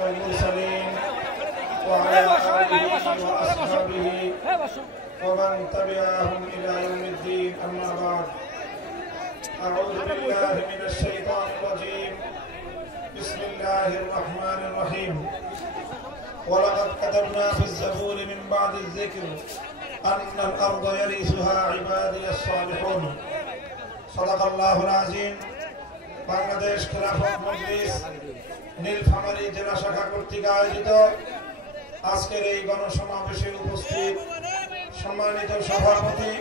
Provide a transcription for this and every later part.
والمرسلين وعلى آله وأصحابه ومن تبعهم إلى يوم الدين. أما بعد، أعوذ بالله من الشيطان الرجيم. بسم الله الرحمن الرحيم. ولقد كتبنا في الزبور من بعد الذكر أن الأرض يرثها عبادي الصالحون. صدق الله العظيم. বাংলাদেশ খেলাফত মজলিস নীলফামারী জেলা শাখা কর্তৃক আয়োজিত আজকের এই গণসমাবেশে উপস্থিত সম্মানিত সভাপতি,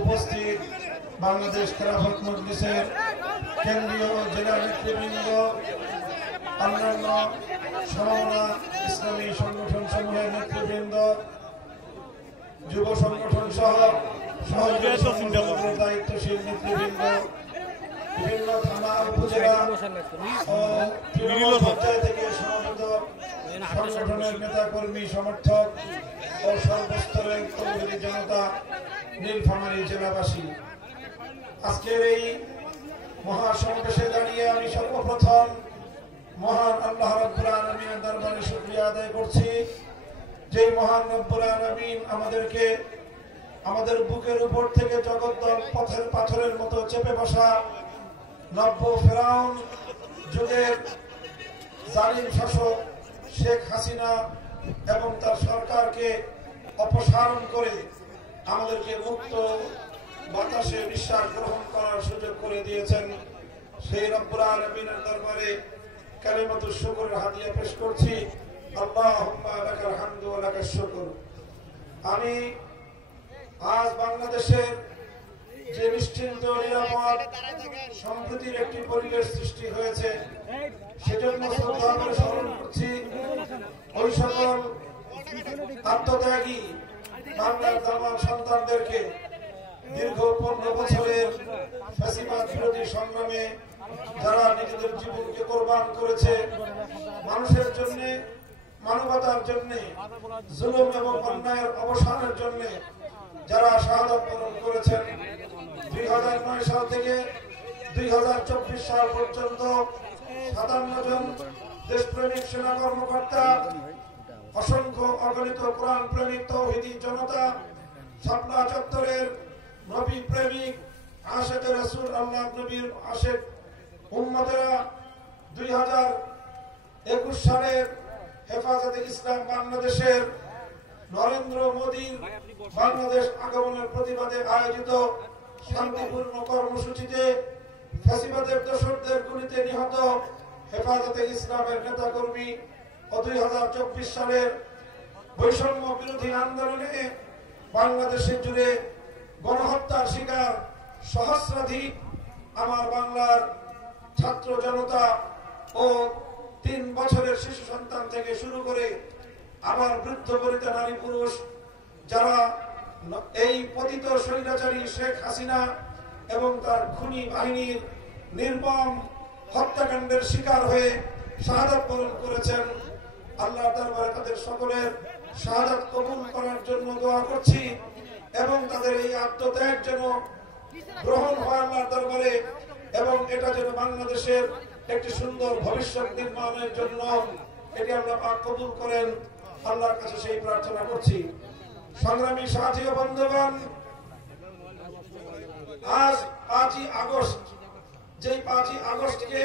উপস্থিত বাংলাদেশ খেলাফত মজলিসের কেন্দ্রীয় ও জেলা নেতৃবৃন্দ, অন্যান্য সমমনা ইসলামী সংগঠন সমূহের নেতৃবৃন্দ, যুব সংগঠন সহ দায়িত্বশীল নেতৃবৃন্দ, বিভিন্ন থানা উপজেলা ও তৃণমূল পর্যায় থেকে সমবেত সংগঠনের নেতা কর্মী সমর্থক ও সর্বস্তরের তৌহিদি জনতা, নীলফামারী জেলাবাসী, আজকের এই মহাসমাবেশে দাঁড়িয়ে আমি সর্বপ্রথম মহান আল্লাহ রাব্বুল আলামিনের দরবারে শুকরিয়া আদায় করছি, যে মহান রব্বুল আলামিন আমাদেরকে আমাদের বুকের উপর থেকে জগদ্দল পথের পাথরের মতো চেপে বসা নব্য ফেরাউন যুগের জালিম শাসক শেখ হাসিনা এবং তার সরকারকে অপসারণ করে আমাদেরকে মুক্ত বাতাসে নিঃশ্বাস গ্রহণ করার সুযোগ করে দিয়েছেন। সেই রব্বুল আলামিনের দরবারে কালিমাতুশ শুকরের হাদিয়া পেশ করছি। আল্লাহুম্মা লাকাল হামদু ওয়া লাকাশ শুকর। আমি আজ বাংলাদেশের যে নিশ্চিন্ত নিরাপদ সম্প্রীতির একটি পরিবেশ সৃষ্টি হয়েছে, সেজন্য শ্রদ্ধা করে স্মরণ করছি ওই সকল আত্মত্যাগী বাংলার দামাল সন্তানদেরকে দীর্ঘ 15 বছরের ফ্যাসিবাদ বিরোধী সংগ্রামে যারা নিজেদের জীবনকে কোরবান করেছে, মানুষের জন্য, মানবতার জন্য, জুলুম এবং অন্যায়ের অবসানের জন্য যারা শাহাদাত বরণ করেছেন। 2009 সাল থেকে 2024 সাল পর্যন্ত 57 জন দেশপ্রেমিক সেনা কর্মকর্তা, অসংখ্য অগণিত কোরআন প্রেমিক তৌহিদি জনতা, শাপলা চত্বরের নবী প্রেমিক আশিকে রাসূল, আল্লাহ নবীর আশিক উম্মতেরা 2021 সালের হেফাজতে ইসলাম বাংলাদেশের নরেন্দ্র মোদীর বাংলাদেশ আগমনের প্রতিবাদে আয়োজিত শান্তিপূর্ণ কর্মসূচিতে ফ্যাসিবাদের দোসরদের গুলিতে নিহত হেফাজতে ইসলামের নেতাকর্মী ও 2024 সালের বৈষম্য বিরোধী আন্দোলনে বাংলাদেশে জুড়ে গণহত্যার শিকার সহস্রাধিক আমার বাংলার ছাত্র জনতা ও 3 বছরের শিশু সন্তান থেকে শুরু করে আবার বৃদ্ধ বনিতা নারী পুরুষ, যারা এই পতিত স্বৈরাচারী শেখ হাসিনা এবং তার খুনি বাহিনীর নির্মম হত্যাকাণ্ডের শিকার হয়ে শাহাদাত বরণ করেছেন, আল্লাহর দরবারে তাদের সকলের শাহাদাত কবুল করার জন্য দোয়া করছি এবং তাদের এই আত্মত্যাগ যেন গ্রহণ হয় আল্লাহর দরবারে, এবং এটা যেন বাংলাদেশের একটি সুন্দর ভবিষ্যৎ নির্মাণের জন্য এটি আমরা পাক কবুল করেন, আল্লাহর কাছে সেই প্রার্থনা করছি। সংগ্রামী সাথী ও বন্ধুগণ, আজ 5ই আগস্ট, যেই 5ই আগস্টকে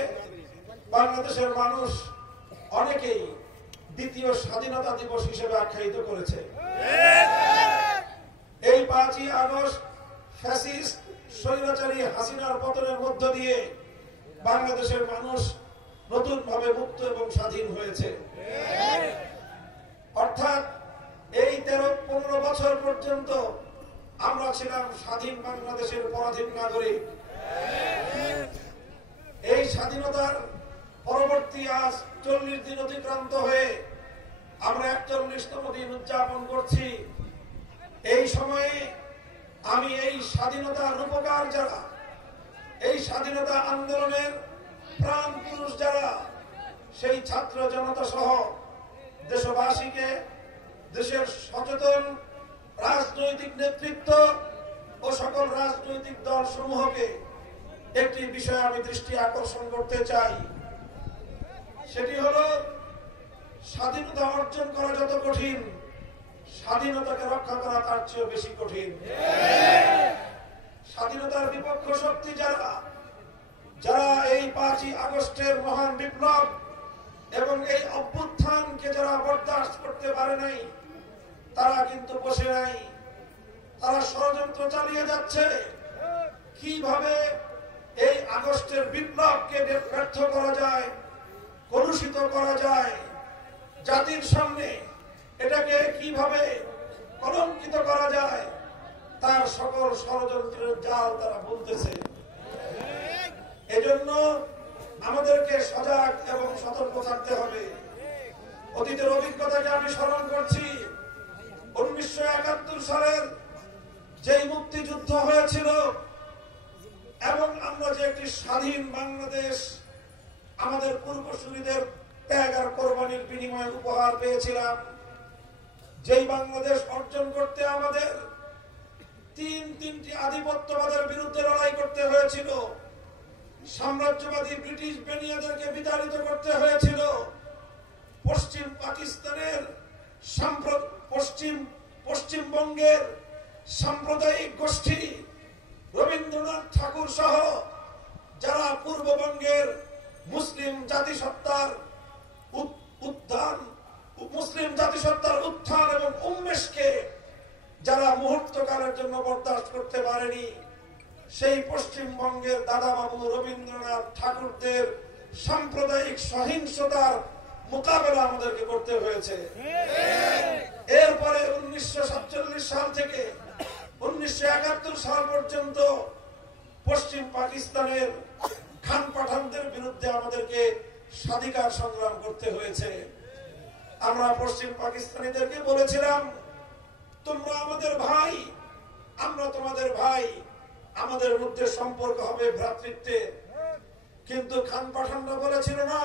বাংলাদেশের মানুষ অনেকেই দ্বিতীয় স্বাধীনতা দিবস হিসেবে আখ্যায়িত করেছে। এই 5ই আগস্ট ফ্যাসিস্ট স্বৈরাচারী হাসিনার পতনের মধ্য দিয়ে বাংলাদেশের মানুষ নতুন ভাবে মুক্ত এবং স্বাধীন হয়েছে। অর্থাৎ এই 13-15 বছর পর্যন্ত আমরা ছিলাম স্বাধীন বাংলাদেশের পরাধীন নাগরিক। এই স্বাধীনতার পরবর্তী আজ 40 দিন অতিক্রান্ত হয়ে আমরা 41তম দিন উদযাপন করছি। এই সময়ে আমি এই স্বাধীনতার রূপকার যারা, এই স্বাধীনতা আন্দোলনের প্রাণ পুরুষ যারা, সেই ছাত্র জনতা সহ দেশবাসীকে, দেশের সচেতন রাজনৈতিক নেতৃত্ব ও সকল রাজনৈতিক দল সমূহকে একটি বিষয়ে আমি দৃষ্টি আকর্ষণ করতে চাই। সেটি হলো স্বাধীনতা অর্জন করা যত কঠিন, স্বাধীনতাকে রক্ষা করা তার চেয়ে বেশি কঠিন। স্বাধীনতার বিপক্ষ শক্তি যারা যারা এই 5ই আগস্টের মহান বিপ্লব এবং এই অভ্যুত্থানকে যারা বরদাস্ত করতে পারে নাই, তারা কিন্তু বসে নাই। তারা ষড়যন্ত্র চালিয়ে যাচ্ছে কিভাবে এই আগস্টের বিপ্লবকে ব্যর্থ করা যায়, কলুষিত করা যায়, জাতির সামনে এটাকে কিভাবে কলঙ্কিত করা যায়, তার সকল ষড়যন্ত্রের জাল তারা বলতেছে। এজন্য আমাদেরকে সজাগ এবং সতর্ক থাকতে হবে। অতীতের অভিজ্ঞতাকে আমি স্মরণ করছি। 1971 সালের যেই মুক্তিযুদ্ধ হয়েছিল এবং আমরা যে একটি স্বাধীন বাংলাদেশ আমাদের পূর্বসূরীদের ত্যাগ আর কোরবানির বিনিময়ে উপহার পেয়েছিলাম, যেই বাংলাদেশ অর্জন করতে আমাদের তিনটি আধিপত্যবাদের বিরুদ্ধে লড়াই করতে হয়েছিল, সাম্রাজ্যবাদী ব্রিটিশ বেনিয়াদেরকে বিতাড়িত করতে হয়েছিল, পশ্চিম পাকিস্তানের পশ্চিমবঙ্গের সাম্প্রদায়িক গোষ্ঠী রবীন্দ্রনাথ ঠাকুর সহ যারা পূর্ববঙ্গের মুসলিম জাতিসত্তার উত্থান এবং উন্মেষকে যারা মুহূর্তকালের জন্য বরদাস্ত করতে পারেনি, সেই পশ্চিমবঙ্গের দাদাবাবু রবীন্দ্রনাথ ঠাকুরদের সাম্প্রদায়িক সহিংসতার মোকাবেলা আমাদেরকে করতে হয়েছে। এরপরে 1947 সাল থেকে 1971 সাল পর্যন্ত পশ্চিম পাকিস্তানের খান পাঠানদের বিরুদ্ধে আমাদেরকে স্বাধিকার সংগ্রাম করতে হয়েছে। আমরা পশ্চিম পাকিস্তানিদেরকে বলেছিলাম, তোমরা আমাদের ভাই, আমরা তোমাদের ভাই, আমাদের মধ্যে সম্পর্ক হবে ভ্রাতৃত্বে। কিন্তু খান পাঠানরা বলেছিল, না,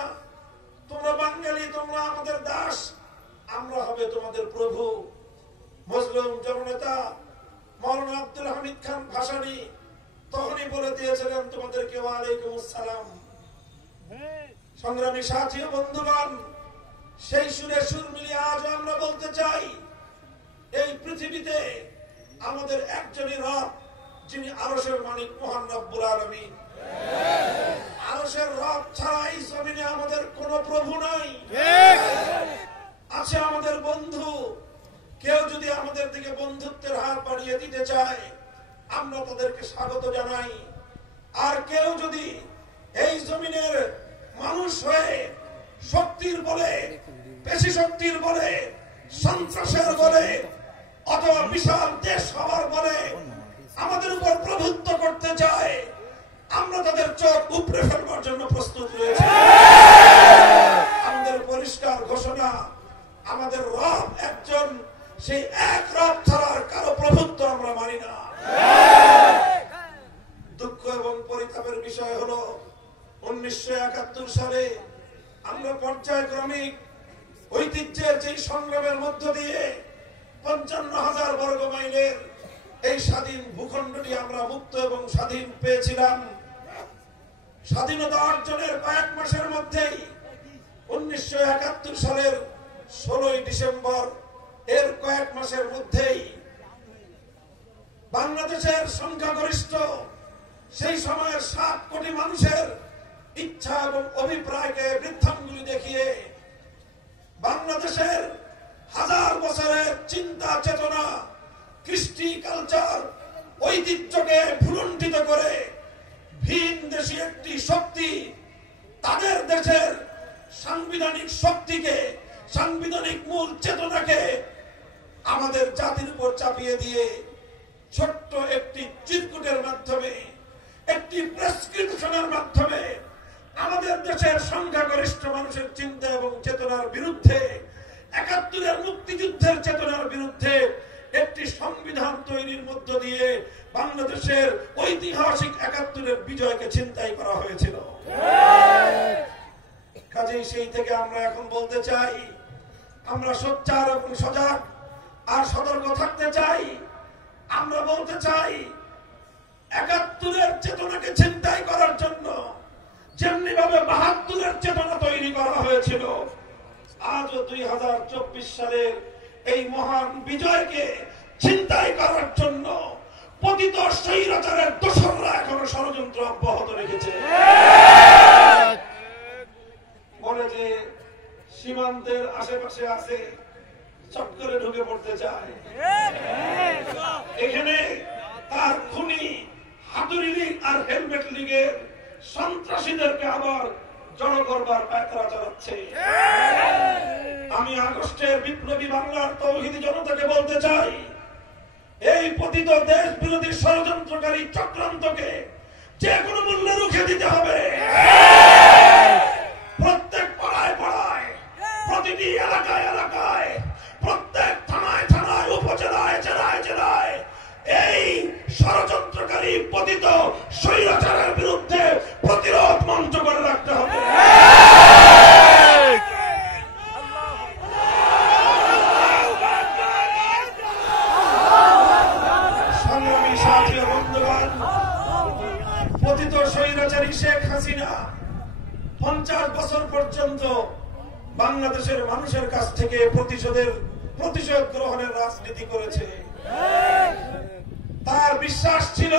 তোমরা বাঙালি, তোমরা আমাদের দাস, আমরা হবে তোমাদের প্রভু। মুসলিম জননেতা মৌলানা আব্দুল হামিদ খান ভাসানী তখনই বলে দিয়েছিলেন তোমাদেরকে ওয়ালাইকুম আসসালাম। সংগ্রামী সাথী ও বন্ধুগণ, সেই সুরে সুর মিলিয়ে আজ আমরা বলতে চাই, এই পৃথিবীতে আমাদের একজনই রব, যিনি আরশের মালিক মহান রব্বুল আলামিন। আরশের রব ছাড়া এই জমিনে আমাদের কোনো প্রভু নাই। আছে আমাদের বন্ধু। কেউ যদি আমাদের দিকে বন্ধুত্বের হাত বাড়িয়ে দিতে চায়, আমরা তাদেরকে স্বাগত জানাই। আর কেউ যদি এই জমিনের মানুষ হয়ে শক্তির বলে, পেশি শক্তির বলে, সন্ত্রাসের বলে, অথবা বিশাল দেশ হওয়ার বলে আমাদের উপর প্রভুত্ব করতে চায়, আমরা তাদের চোখ উপড়ে ফেলবার জন্য প্রস্তুত রয়েছি। আমাদের পরিষ্কার ঘোষণা, আমাদের রব একজন, সেই এক রব ছাড়ার কারো প্রভুত্ব আমরা মানি না। দুঃখ এবং পরিতাপের বিষয় হলো 1971 সালে আমরা পর্যায়ক্রমিক ঐতিহ্যের যে সংগ্রামের মধ্য দিয়ে 55,000 বর্গ মাইলের এই স্বাধীন ভূখণ্ডটি আমরা মুক্ত এবং স্বাধীন পেয়েছিলাম। স্বাধীনতা অর্জনের কয়েক মাসের মধ্যেই 1971 সালের 16 ডিসেম্বর, এর কয়েক মাসের মধ্যেই বাংলাদেশের সংখ্যাগরিষ্ঠ সেই সময়ের 7 কোটি মানুষের ইচ্ছা এবং অভিপ্রায়কে বৃদ্ধাঙ্গুলি দেখিয়ে বাংলাদেশের হাজার বছরের চিন্তা চেতনা, কৃষ্টি, কালচার, ঐতিহ্যকে ভুলুণ্ঠিত করে ভিন দেশি একটি শক্তি তাদের দেশের সাংবিধানিক শক্তিকে, সাংবিধানিক মূল চেতনাকে আমাদের জাতির উপর চাপিয়ে দিয়ে ছোট্ট একটি চিরকুটের মাধ্যমে, একটি প্রেসক্রিপশনের মাধ্যমে আমাদের দেশের সংখ্যাগরিষ্ঠ মানুষের চিন্তা এবং চেতনার বিরুদ্ধে, 71-এর মুক্তিযুদ্ধের চেতনার বিরুদ্ধে একটি সংবিধান তৈরির মধ্য দিয়ে বাংলাদেশের ঐতিহাসিক 71-এর বিজয়কে ছিনতাই করা হয়েছিল। কাজেই সেই থেকে আমরা এখন বলতে চাই, আমরা সোচ্চার এবং সজাগ আর সতর্ক থাকতে চাই। আমরা বলতে চাই, 71-এর চেতনাকে ছিনতাই করার জন্য যেমনি ভাবে 72-এর চেতনা তৈরি করা হয়েছিল, আজও 2024 সালের এই মহান বিজয়কে ছিনতাই করার জন্য পতিত স্বৈরাচারের দোসররা এখনো ষড়যন্ত্র অব্যাহত রেখেছে। বলে যে সীমান্তের আশেপাশে আছে, চক্করে ঢুকে পড়তে চায়। এখানে তার খুনি হাতুড়ি লীগ আর হেলমেট লীগের সন্ত্রাসীদেরকে আবার জড়ো করবার পায়তারা চালাচ্ছে। আমি আগস্টের বিপ্লবী বাংলার তৌহিদি জনতাকে বলতে চাই, এই পতিত দেশ বিরোধী ষড়যন্ত্রকারী চক্রান্তকে যে কোনো মূল্যে রুখে দিতে হবে। প্রত্যেক পাড়ায় পাড়ায়, প্রতিটি এলাকায় এলাকায়, প্রত্যেক থানায় থানায়, উপজেলায়, জেলায় জেলায় এই ষড়যন্ত্রকারী পতিত স্বৈরাচারের বিরুদ্ধে প্রতিরোধ মঞ্চ করে রাখতে হবে। সংগ্রামী সাথী ও বন্ধুগণ, পতিত স্বৈরাচারী শেখ হাসিনা 50 বছর পর্যন্ত বাংলাদেশের মানুষের কাছ থেকে প্রতিশোধ গ্রহণের রাজনীতি করেছে। তার বিশ্বাস ছিল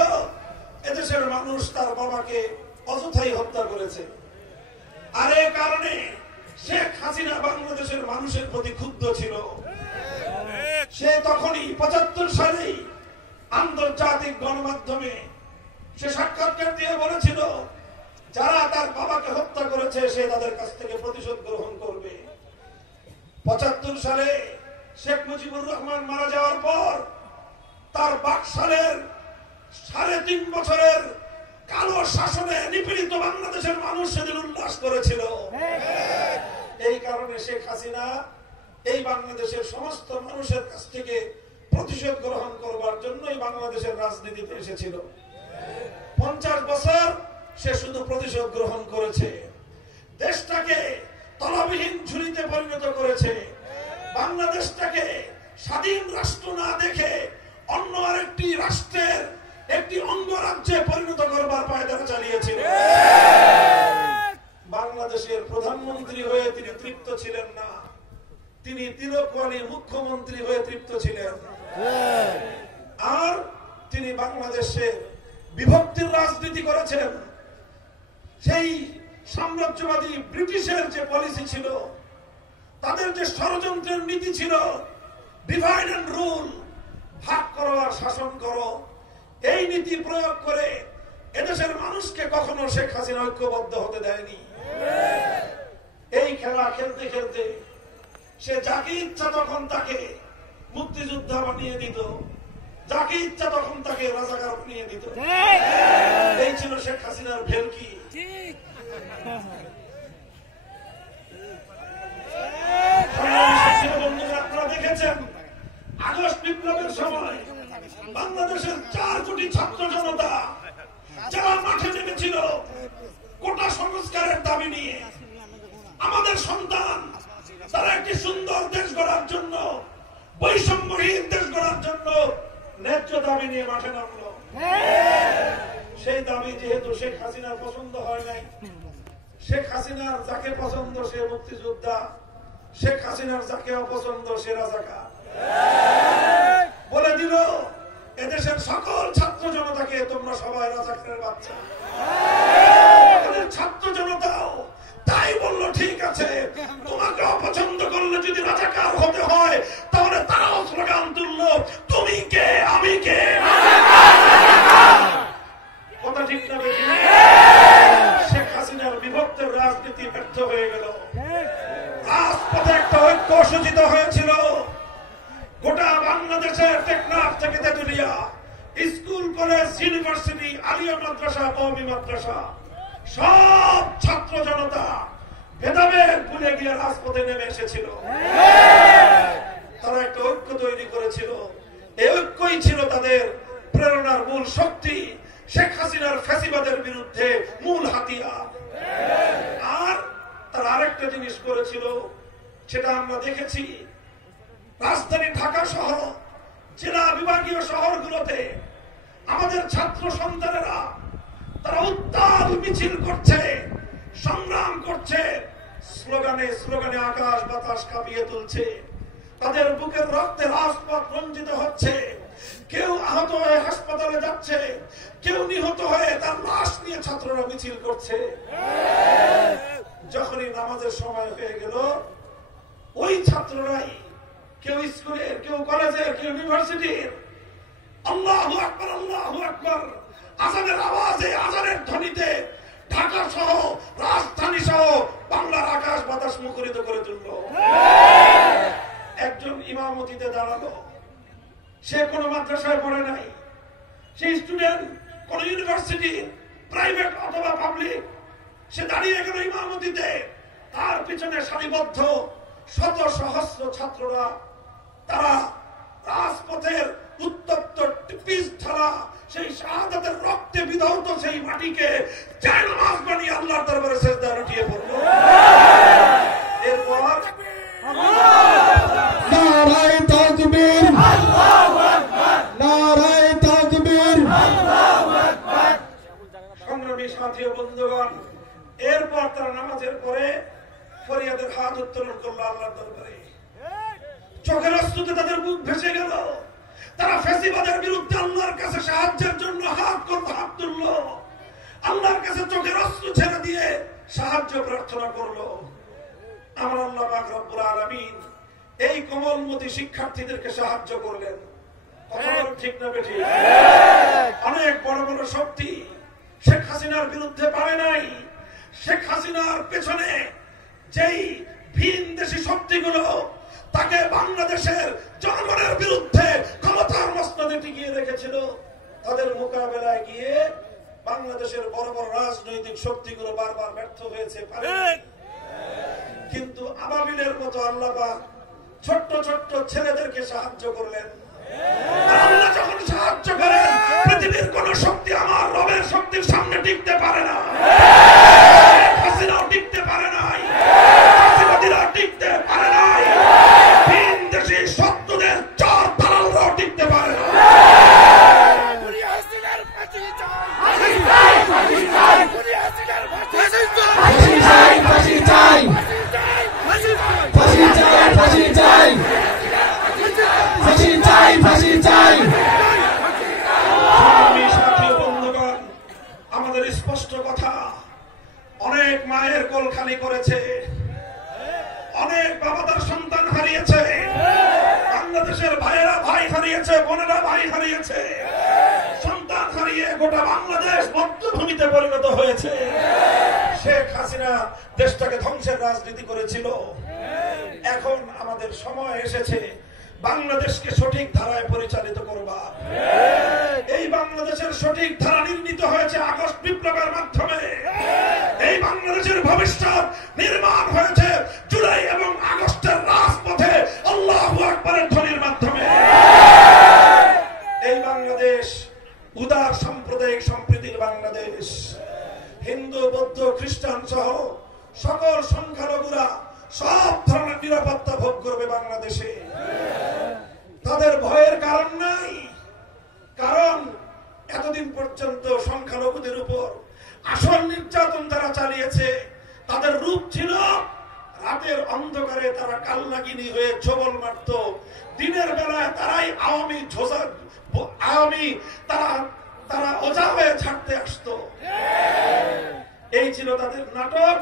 এদেশের মানুষ তার বাবাকে অযথাই হত্যা করেছে। আর এই কারণে শেখ হাসিনা বাংলাদেশের মানুষের প্রতি ক্ষুব্ধ ছিল। সে তখনই 75 সালেই আন্তর্জাতিক গণমাধ্যমে সে সাক্ষাৎকার দিয়ে বলেছিল, যারা তার বাবাকে হত্যা করেছে সে তাদের কাছ থেকে প্রতিশোধ গ্রহণ করবে। 75 সালে শেখ মুজিবুর রহমান মারা যাওয়ার পর তার বাকশালের 3.5 বছরের কালো শাসনে নিপীড়িত বাংলাদেশের মানুষ সেদিন উল্লাস করেছিল। এই কারণে শেখ হাসিনা এই বাংলাদেশের সমস্ত মানুষের কাছ থেকে প্রতিশোধ গ্রহণ করবার জন্যই বাংলাদেশের রাজনীতিতে এসেছিল। 50 বছর সে শুধু প্রতিশোধ গ্রহণ করেছে, দেশটাকে তলাবিহীন ঝুড়িতে পরিণত করেছে। বাংলাদেশটাকে স্বাধীন রাষ্ট্র না দেখে অন্য আরেকটি রাষ্ট্রের একটি অঙ্গরাজ্যে পরিণত করবার পায়তারা চালিয়েছিল। বাংলাদেশের প্রধানমন্ত্রী হয়ে তিনি তৃপ্ত ছিলেন না, তিনি তিলকওয়ালী মুখ্যমন্ত্রী হয়ে তৃপ্ত ছিলেন। আর তিনি বাংলাদেশের বিভক্তির রাজনীতি করেছেন। সেই সাম্রাজ্যবাদী ব্রিটিশের যে পলিসি ছিল, তাদের যে ষড়যন্ত্রের নীতি ছিল, ডিভাইড এন্ড রুল, ভাগ করো আর শাসন করো, এই নীতি প্রয়োগ করে এদেশের মানুষকে কখনো শেখ হাসিনা ঐক্যবদ্ধ হতে দেয়নি। এই খেলা খেলতে খেলতে সে যাকে ইচ্ছা তখন তাকে মুক্তিযোদ্ধা বানিয়ে দিত, যাকে ইচ্ছা তখন তাকে রাজাকার বানিয়ে দিত। এই ছিল শেখ হাসিনার ভেলকি। আপনারা দেখেছেন আগস্ট বিপ্লবের সময় বাংলাদেশের 4 কোটি ছাত্র জনতা যারা মাঠে নেমেছিল কোটা সংস্কারের দাবি নিয়ে, আমাদের সন্তান তারা একটি সুন্দর দেশ গড়ার জন্য, বৈষম্যহীন দেশ গড়ার জন্য ন্যায্য দাবি নিয়ে মাঠে নামলো। সেই দাবি যেহেতু শেখ হাসিনার পছন্দ হয় নাই, শেখ হাসিনার যাকে পছন্দ সে মুক্তিযোদ্ধা, শেখ হাসিনার যাকে অপছন্দ সে রাজাকার বলে দিল। এদেশের সকল ছাত্র জনতাকে তোমরা সবাই রাজাকারের বাচ্চা। ছাত্র জনতাও তাই বললো, ঠিক আছে, তোমাকে অপছন্দ করলে যদি রাজাকার হতে হয় তাহলে তারাও স্লোগান তুললো, তুমি কে আমি কে। কথা ঠিক না বেশি? শেখ হাসিনার বিভক্তের রাজনীতি ব্যর্থ হয়ে গেল। রাজপথে একটা ঐক্য সূচিত হয়েছিল। গোটা বাংলাদেশের টেকনাফ থেকে তেতুলিয়া, স্কুল কলেজ ইউনিভার্সিটি, আলিয়া মাদ্রাসা, কওমি মাদ্রাসা, সব ছাত্র জনতা ভেদাভেদ ভুলে গিয়ে রাজপথে নেমে এসেছিল। তারা একটা ঐক্য তৈরি করেছিল। এই ঐক্যই ছিল তাদের প্রেরণার মূল শক্তি, শেখ হাসিনার ফ্যাসিবাদের বিরুদ্ধে মূল হাতিয়ার। আর তারা আরেকটা জিনিস করেছিল, সেটা আমরা দেখেছি। রাজধানী ঢাকা সহ জেলা বিভাগীয় শহরগুলোতে আমাদের ছাত্র সন্তানেরা তারা উত্তাল মিছিল করছে, সংগ্রাম করছে, স্লোগানে স্লোগানে আকাশ বাতাস কাঁপিয়ে তুলছে, তাদের বুকের রক্তে রাজপথ রঞ্জিত হচ্ছে। কেউ আহত হয়ে হাসপাতালে যাচ্ছে, কেউ নিহত হয়ে তার লাশ নিয়ে ছাত্ররা মিছিল করছে। যখনই নামাজের সময় হয়ে গেল, ওই ছাত্ররাই কেউ স্কুলের, কেউ কলেজের, কেউ ইউনিভার্সিটির আল্লাহু আকবার আল্লাহু আকবার আজানের আওয়াজে, আজানের ধ্বনিতে ঢাকা সহ রাজধানী সহ বাংলার আকাশ বাতাস মুখরিত করে তুলল। একজন ইমামতিতে দাঁড়ালো, সে কোনো মাদ্রাসায় পড়ে নাই, সেই স্টুডেন্ট কোন ইউনিভার্সিটি, প্রাইভেট অথবা পাবলিক, সে দাঁড়িয়ে গেল ইমামতিতে। তার পিছনে সারিবদ্ধ শত সহস্র ছাত্ররা, তারা রাজপথের উত্তপ্ত পিচ ঢালা সেই শাহাদাতের রক্তে বিধৌত সেই মাটিকে জায়নামাজ বানিয়ে আল্লাহর দরবারে সিজদায় লুটিয়ে পড়ল। এরপর নারায়ে তাকবীর, আল্লাহু আকবার, নারায়ে তাকবীর, আল্লাহু আকবার। সংগ্রামী সাথী ও বন্ধুগণ, এরপর তারা নামাজের পরে ফরিয়াদের হাত উত্তোলন করলো আল্লাহর দরবারে। চোখের অশ্রুতে তাদের বুক ভেসে গেল। তারা ফ্যাসিবাদের বিরুদ্ধে আল্লাহর কাছে সাহায্যের জন্য হাত তুলল, আল্লাহর কাছে চোখের অশ্রু ছেড়ে দিয়ে সাহায্য প্রার্থনা করলো। আমার আল্লাহ পাক রব্বুল আলামিন এই কোমলমতি শিক্ষার্থীদেরকে সাহায্য করলেন। কথা বলেন ঠিক না বেঠিক? অনেক বড় বড় শক্তি শেখ হাসিনার বিরুদ্ধে পারে নাই। শেখ হাসিনার পেছনে যেই ভিনদেশী শক্তিগুলো তাকে বাংলাদেশের জনগণের বিরুদ্ধে ক্ষমতার মসনদে টিকিয়ে রেখেছিল, তাদের মোকাবেলায় গিয়ে বাংলাদেশের বড় বড় রাজনৈতিক শক্তিগুলো বারবার ব্যর্থ হয়েছে। কিন্তু আবাবিলের মতো আল্লাহ পাক ছোট্ট ছোট্ট ছেলেদেরকে সাহায্য করলেন। আল্লাহ যখন সাহায্য করেন, পৃথিবীর কোন শক্তি আমার রবের শক্তির সামনে টিকতে পারে না। হাসিনাও টিকতে পারে নাই, হাসিনাদিরা টিকতে পারে নাই, ভিনদেশী শত্রুদের চার দালালরাও টিকতে পারে না। আমাদের স্পষ্ট কথা, অনেক মায়ের কোল খালি করেছে, অনেক বাবা তার সন্তান হারিয়েছে, বাংলাদেশের ভাইয়েরা ভাই হারিয়েছে, বোনেরা ভাই হারিয়েছে, সন্তান হারিয়ে গোটা বাংলাদেশ বধ্যভূমিতে পরিণত হয়েছে। শেখ হাসিনা দেশটাকে ধ্বংসের রাজনীতি করেছিল। এখন আমাদের সময় এসেছে বাংলাদেশকে সঠিক ধারায় পরিচালিত করবা। এই বাংলাদেশের সঠিক ধারা নির্মিত হয়েছে আগস্ট বিপ্লবের মাধ্যমে। এই বাংলাদেশের ভবিষ্যৎ নির্মাণ হয়েছে জুলাই এবং আগস্টের রাজপথে আল্লাহু আকবারের ধ্বনির মাধ্যমে। এই বাংলাদেশ উদার সাম্প্রদায়িক সম্প্রীতির বাংলাদেশ। হিন্দু, বৌদ্ধ, খ্রিস্টান সহ সকল সংখ্যালঘুরা সব ধরনের নিরাপত্তা ভোগ করবে বাংলাদেশে। তাদের ভয়ের কারণ নাই, কারণ এতদিন পর্যন্ত সংখ্যালঘুদের উপর আসল নির্যাতন তারা চালিয়েছে। তাদের রূপ ছিল রাতের অন্ধকারে তারা কালনাগিনী হয়ে ছোবল মারত, দিনের বেলায় তারাই আওয়ামী তারা ওঝা হয়ে ছাড়তে আসতো। এই ছিল তাদের নাটক।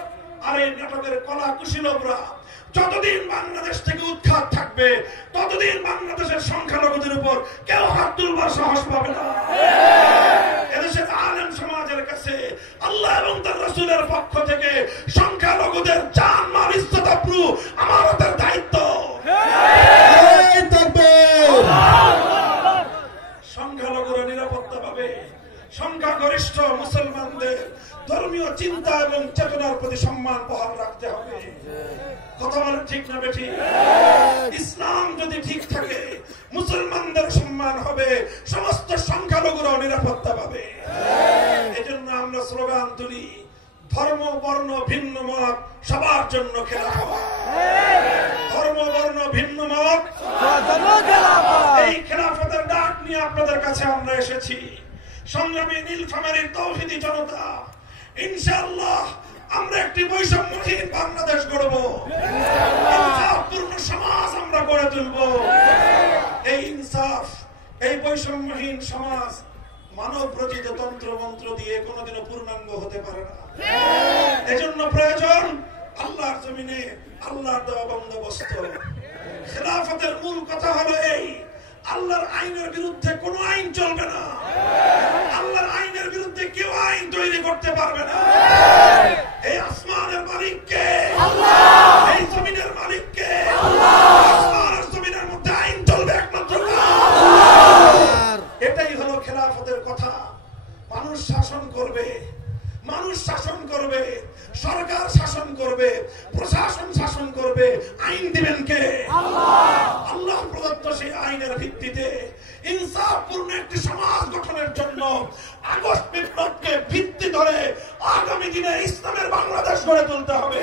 আর এই নাটকের কলা কুশীলবরা যতদিন বাংলাদেশ থেকে উৎখাত থাকবে, ততদিন বাংলাদেশের সংখ্যালঘুদের উপর কেউ হাত তুলবার সাহস পাবে না। এদেশের আলেম সমাজের কাছে আল্লাহ এবং তার রাসূলের পক্ষ থেকে সংখ্যালঘুদের জান মাল ইজ্জত আবরু আমানতের দায়িত্ব। সংখ্যালঘুরা নিরাপত্তা পাবে। সংখ্যাগরিষ্ঠ মুসলমানদের ধর্মীয় চিন্তা এবং চেতনার প্রতি সম্মান বহাল রাখতে হবে। কথা বলেন ঠিক না বেঠিক? ইসলাম যদি ঠিক থাকে, মুসলমানদের সম্মান হবে, সমস্ত সংখ্যালঘুরাও নিরাপত্তা পাবে। এজন্য আমরা স্লোগান তুলি, ধর্ম বর্ণ ভিন্ন মত সবার জন্য খেলাফত। ধর্ম বর্ণ ভিন্ন মত, এই খেলাফতের ডাক নিয়ে আপনাদের কাছে আমরা এসেছি। সংগ্রামী নীলফামারীর তৌহিদি জনতা, ইনশাআল্লাহ আমরা একটি বৈষম্যহীন বাংলাদেশ গড়ব, ইনসাফপূর্ণ সমাজ আমরা গড়ে তুলব। এই ইনসাফ, এই বৈষম্যহীন সমাজ মানব রচিত তন্ত্র মন্ত্র দিয়ে কোনোদিনও পূর্ণাঙ্গ হতে পারে না। এজন্য প্রয়োজন আল্লাহর জমিনে আল্লাহর দেওয়া বন্দোবস্ত। খেলাফতের মূল কথা হলো এই, আল্লাহর আইনের বিরুদ্ধে কোন আইন চলবে না। আল্লাহর আইনের বিরুদ্ধে কেউ আইন তৈরি করতে পারবে না। এই আসমানের মালিককে আল্লাহ, এই জমিনের মালিককে আল্লাহ। আসমান আর জমিনের মধ্যে আইন চলবে একমাত্র আল্লাহ। এটাই হলো খেলাফতের কথা। মানুষ শাসন করবে, মানুষ শাসন করবে, সরকার শাসন করবে, প্রশাসন শাসন করবে, আইন দিবেন কে? আল্লাহ প্রদত্ত সেই আইনের ভিত্তিতে ইনসাফপূর্ণ একটি সমাজ গঠনের জন্য আগস্ট বিপ্লবকে ভিত্তি ধরে আগামী দিনে ইসলামের বাংলাদেশ গড়ে তুলতে হবে।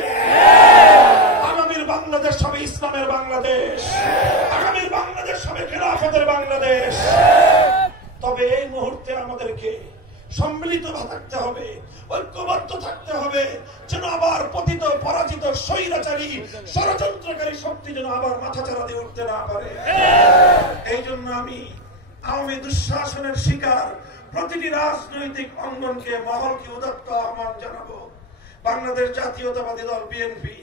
আগামীর বাংলাদেশ হবে ইসলামের বাংলাদেশ, আগামীর বাংলাদেশ হবে খেলাফতের বাংলাদেশ। তবে এই মুহূর্তে আমাদেরকে সম্মিলিত থাকতে হবে, ঐক্যবদ্ধ থাকতে হবে, যেন আবার পতিত পরাজিত স্বৈরাচারী ষড়যন্ত্রকারী শক্তি যেন আবার মাথাচাড়া দিয়ে উঠতে না পারে। এই জন্য আমি আওয়ামী দুঃশাসনের শিকার প্রতিটি রাজনৈতিক অঙ্গনকে, মহলকে উদাত্ত আহ্বান জানাবো। বাংলাদেশ জাতীয়তাবাদী দল বিএনপি,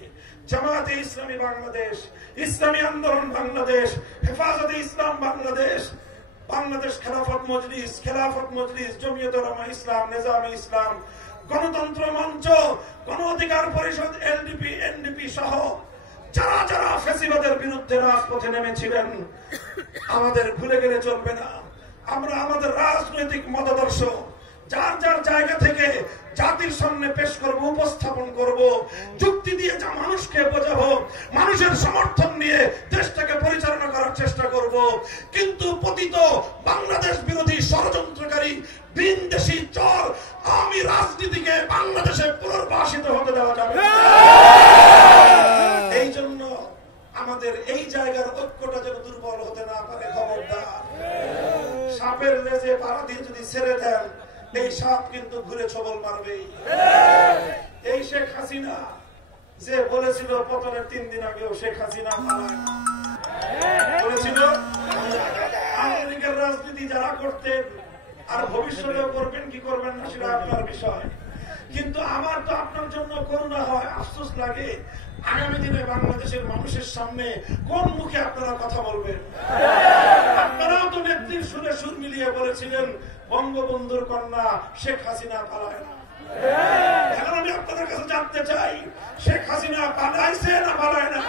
জামায়াতে ইসলামী বাংলাদেশ, ইসলামী আন্দোলন বাংলাদেশ, হেফাজতে ইসলাম বাংলাদেশ, বাংলাদেশ খেলাফত মজলিস, জমিয়ত উলামা ইসলাম, নেজামে ইসলাম, গণতন্ত্র মঞ্চ, গণ অধিকার পরিষদ, এলডিপি, এনডিপি সহ যারা যারা ফ্যাসিবাদের বিরুদ্ধে রাজপথে নেমেছিলেন, আমাদের ভুলে গেলে চলবে না। আমরা আমাদের রাজনৈতিক মতাদর্শ যার যার জায়গা থেকে জাতির সামনে পেশ করব, উপস্থাপন করব, যুক্তি দিয়ে যা মানুষকে বোঝাবো, মানুষের সমর্থন নিয়ে দেশটাকে পরিচালনা করার চেষ্টা করব। কিন্তু পতিত বাংলাদেশ বিরোধী ষড়যন্ত্রকারী ভিনদেশী চর আওয়ামী রাজনীতিকে বাংলাদেশে পুনর্বাসিত হতে দেওয়া যাবে না। এই জন্য আমাদের এই জায়গার ঐক্যটা যেন দুর্বল হতে না পারে। খবরদার, সাপের লেজে পাড়া দিয়ে যদি ছেড়ে দেন, এই সাপ কিন্তু ঘুরে ছবল মারবে। এই শেখ হাসিনা যে বলেছিল পতনের 3 দিন আগেও, শেখ হাসিনা বলেছিল আওয়ামী লীগের রাজনীতি যারা করতেন আর ভবিষ্যতেও করবেন কি করবেন না সেটা আপনার বিষয়। কিন্তু আমার তো আপনার জন্য করুণা হয়, আফসোস লাগে, আগামী দিনে বাংলাদেশের মানুষের সামনে কোন মুখে আপনারা কথা বলবেন? আপনারাও তো নেত্রীর সুরে সুর মিলিয়ে বলেছিলেন বঙ্গবন্ধুর কন্যা শেখ হাসিনা পালায় না। এখন আমি আপনাদের কাছে জানতে চাই, শেখ হাসিনা পালাইছে না পালায় না?